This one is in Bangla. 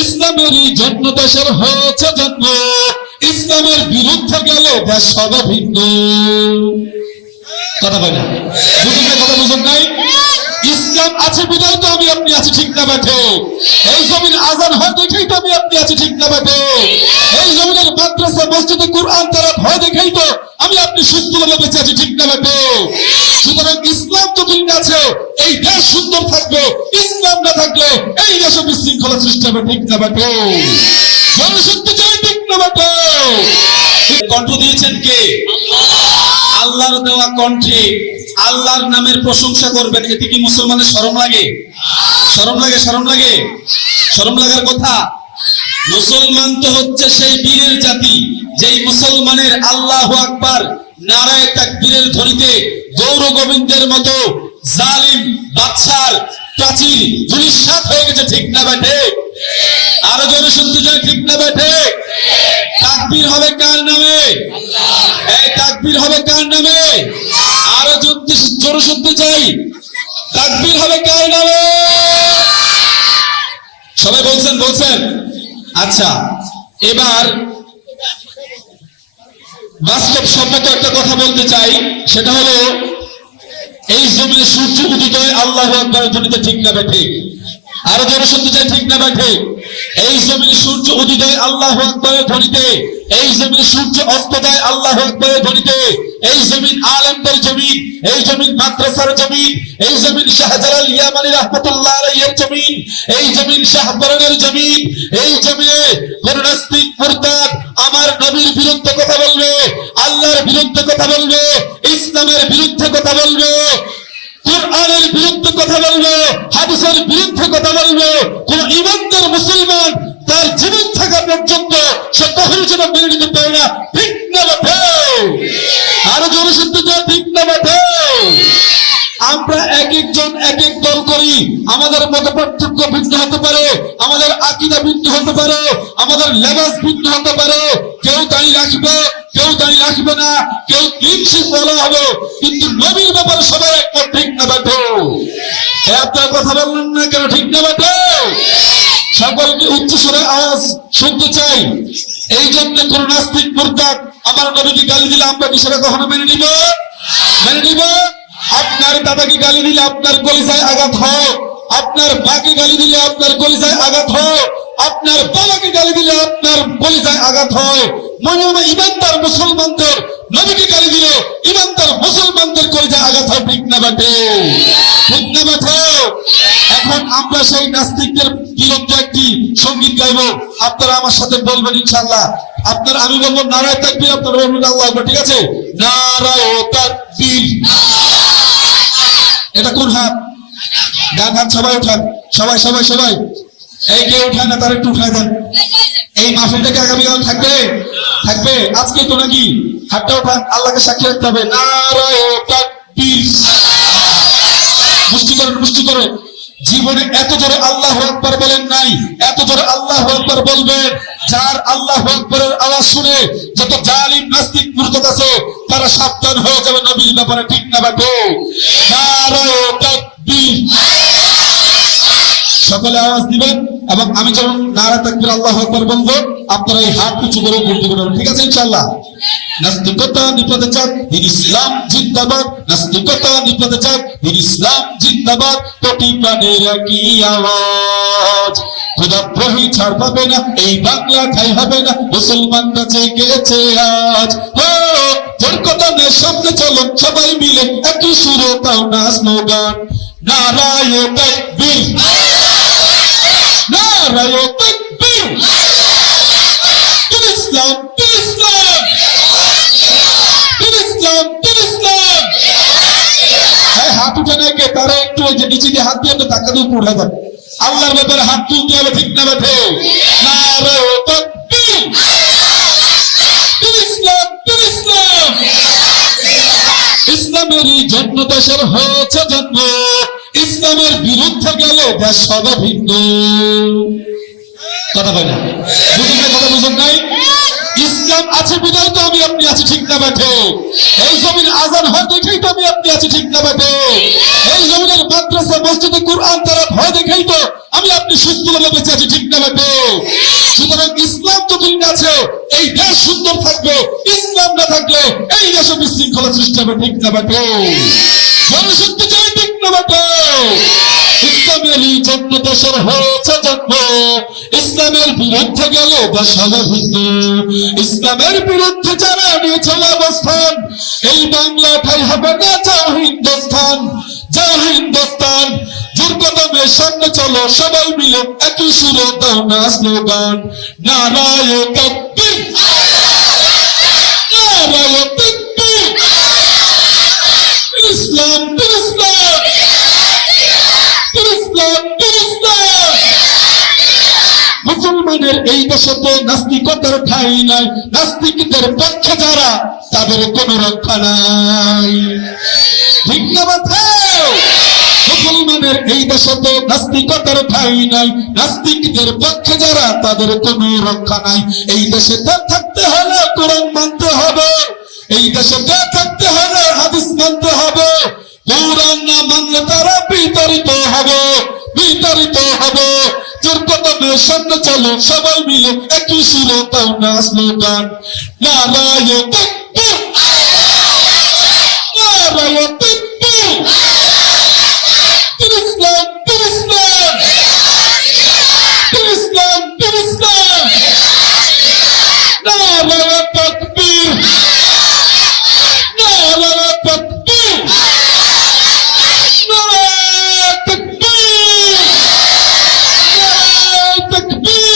ইসলামেরই জন্য দেশের হয়েছে জন্ম। ইসলামের বিরুদ্ধে গেলে দেশ সদা ভিন্ন কথা বলে না? কথা বুঝুন নাই? ইসলাম আছে বিদায় তো আমি আপনি আছি ঠিক না বেঠে এই জমিন আজান হয় দেখেই তো আমি আপনি আছি ঠিক না বেঠে এই জমিনের মাদ্রাসা মসজিদে কুরআন তারা ভয় দেখেই তো আমি আপনি সুস্থ ভাবে বেঁচে আছি ঠিক না বেঠে সুতরাং ইসলাম যতদিন আছে এই দেশ সুন্দর থাকবে ইসলাম না থাকলে এই দেশে বিশৃঙ্খলা সৃষ্টি হবে ঠিক না বেঠে জনশক্তি চাই ঠিক না বেঠে কণ্ঠ দিয়েছেন কে? আল্লাহর দেওয়া কণ্ঠে আল্লাহর নামের প্রশংসা করবেন। এতে কি মুসলমানের শরম লাগে? শরম লাগে শরম লাগে? শরম লাগার কথা? মুসলমান তো হচ্ছে সেই বীরের জাতি, যেই মুসলমানের আল্লাহ আকবার নারায় তাকবীরের ধ্বনিতে গৌর গোবিন্দের মতো জালিম, বাদশার প্রাচীর ধুলিসাৎ হয়ে গেছে, ঠিক না বেঠে আরও জোরে শুনতে চাই, ঠিক না বেঠে তাকবীর হবে কার নামে? এই তাকবীর হবে কার নামে? জোরে শুনতে চাই। তাকবীর হবে কার নামে? সবাই বলছেন বলছেন। আচ্ছা এবার বাস্তব সম্মত একটা কথা বলতে চাই, সেটা হলো, এই জমিনে সূর্য উদিত হয়, আল্লাহ আকবর ধ্বনিতে ঠিক না বেঠে আরও জোরে শুনতে চাই, ঠিক না বেঠে এই জমিনে সূর্য উদিত আল্লাহ ধ্বনিতে, এই জমিনে সূর্য অস্ত যায় আল্লাহ ধ্বনিতে, এই জমিন আলমদের জমিন, এই জমিন মাদ্রাসার জমিন, এই জমিন শাহজালাল ইয়ামানি আলাইহির জমিন, এই জমিন জমিন, এই জমিনে কোন নাস্তিক মুরতাদ আমার নবীর বিরুদ্ধে কথা বলবে, আল্লাহর বিরুদ্ধে কথা বলবে, ইসলামের বিরুদ্ধে কথা বলবে, কোরআনের বিরুদ্ধে কথা বলবে, হাদিসের বিরুদ্ধে কথা বলবে, কোন ইমানদার মুসলমান তার জীবন থাকা পর্যন্ত সে তখন যেন মেনে নিতে পারে না। ঠিক না বাঠে আরও শুনতে চাই, ঠিক না বাঠে আমরা এক একজন, এক এক দল করি। আমাদের মত পার্থক্য ভিন্ন হতে পারে, আমাদের আকিদা ভিন্ন হতে পারে, আমাদের লেবাস ভিন্ন হতে পারে। কেউ দাঁড়িয়ে রাখবে দাঁড়িয়ে রাখবে না। কেউ কিনসিক বলা হবে, কিন্তু নবীর ব্যাপারে সবাই একমত, ঠিক না বাঠো আপনার কথা বললেন না কেন, ঠিক না বাঠো সকলকে উচ্চ স্বরে আওয়াজ শুনতে চাই। এই জন্য কোন নাস্তিক মুরতাদ, আমার নবীকে গালি দিলে আমরা কি কখনো মেনে নিব? মেনে নিব? আপনার দাদাকে গালি দিলে আপনার কলিজায় আঘাত হোক আপনার মাকে গালি দিলে আপনার কলিজায় আঘাত হোক আপনার বাবাকে গালি দিলে আপনার কলিজায় আঘাত হয়। মনে মনে ইমানদার মুসলমানদের নবীকে গালি দিলে ইমানদার মুসলমানদের কলিজায় আঘাত হয়, ঠিক না বাটে? ঠিক না বাটে? এখন আমরা সেই নাস্তিকদের বিরুদ্ধে একটি সংগীত গাইবো। আপনারা আমার সাথে বলবেন ইনশাল্লাহ আপনার আমি বলব নারায় তাকবীর, আপনারা বলবেন আল্লাহ ঠিক আছে? নারায় তাকবীর। এটা কোন হাত? ডান হাত সবাই উঠান। সবাই সবাই সবাই। এই উঠান না, তার একটু উঠায় দেন। এই আগামীকাল থাকবে? থাকবে? আজকে তো নাকি হাতটা উঠান আল্লাহকে সাক্ষী রাখতে হবে। নারায় করেন জীবনে এত জোরে আল্লাহ আকবার বলেন নাই, এত জোরে আল্লাহ আকবার বলবেন, যার আল্লাহ আকবরের আওয়াজ শুনে যত জালিম, নাস্তিক মুরতাদ আছে, তারা সাবধান হয়ে যাবে নবীর ব্যাপারে, ঠিক না বাটো নারায় তাকবীর। সকলে আওয়াজ দিবেন এবং আমি যখন নারা তাকবীর আল্লাহ আকবার বলব, আপনারা এই হাত উঁচু করে বলতে করবেন ঠিক আছে ইনশাআল্লাহ? নাস্তিকতা ইসলাম জিন্দাবাদ। নাস্তিকতা ইসলাম জিন্দাবাদ। কোটি প্রাণের কি আওয়াজ। ছাড় পাবে না, এই বাংলা ঠাই হবে না আজ। হো কথা সামনে চলো সবাই মিলে একই সুরে তাও না স্লোগান। নারায় তাকবীর। নারায় তাকবীর ইসলাম ইসলাম ইসলাম ইসলাম হ্যাঁ হাত উঠে নাই তারা একটু ওই যে নিচে দিয়ে হাত দিয়ে একটু ধাক্কা উঠে দেন আল্লাহর ব্যাপারে হাত তুলতে হবে ঠিক না বেঠে নারায় তাকবীর ইসলাম ইসলাম ইসলামেরই জন্য দেশের হয়েছে জন্ম, ইসলামের দেশ সবে ভিন্ন। কথা বলে বুঝুন কথা বুঝুন নাই? ইসলাম আছে বিদায় তো আমি আপনি আছি ঠিক না বেঠে এই জমিন আজান হয় দেখেই তো আমি আপনি আছি ঠিক না বেঠে এই জমিনের মাদ্রাসা, মসজিদে কোরআন তারা হয় দেখেই তো আমি আপনি সুস্থভাবে বেঁচে আছি ঠিক না বেঠে সুতরাং ইসলাম তো দিন আছে, এই দেশ সুন্দর থাকবে, ইসলাম না থাকলে এই দেশে বিশৃঙ্খলা সৃষ্টি হবে ঠিক না বেঠে জনশক্তি চাই ঠিক না বেঠে ইসলামেরই জন্ম দেশের হয়েছে জন্ম। ইসলামের বিরুদ্ধে গেল দেশাল হিন্দু ইসলামের বিরুদ্ধে যারা নিয়েছে অবস্থান, এই বাংলা ঠাই হবে না যা হিন্দুস্তান। যা হিন্দুস্তান। জোর কদমে সামনে চলো, সবাই মিলে একই সুরে দাও না স্লোগান নারায় তকবীর নারায় তকবীর ইসলাম ইসলাম ইসলাম ইসলাম মুসলমানের এই দেশে নাস্তিকতার ঠাই নাই, নাস্তিকদের পক্ষে যারা, তাদের কোনো রক্ষা নাই। ঠিক না মুসলমানের এই দেশে নাস্তিকতার ঠাই নাই, নাস্তিকদের পক্ষে যারা, তাদের কোনো রক্ষা নাই। এই দেশে থাকতে হলে কোরআন মানতে হবে, এই দেশে থাকতে হলে হাদিস মানতে হবে। কোরআন না মানলে তারা বিতাড়িত হবে বিতাড়িত হবে। তোর কদমে সামনে চলো সবাই মিলে একই সুরে তাও না স্লোগান নারায় তকবীর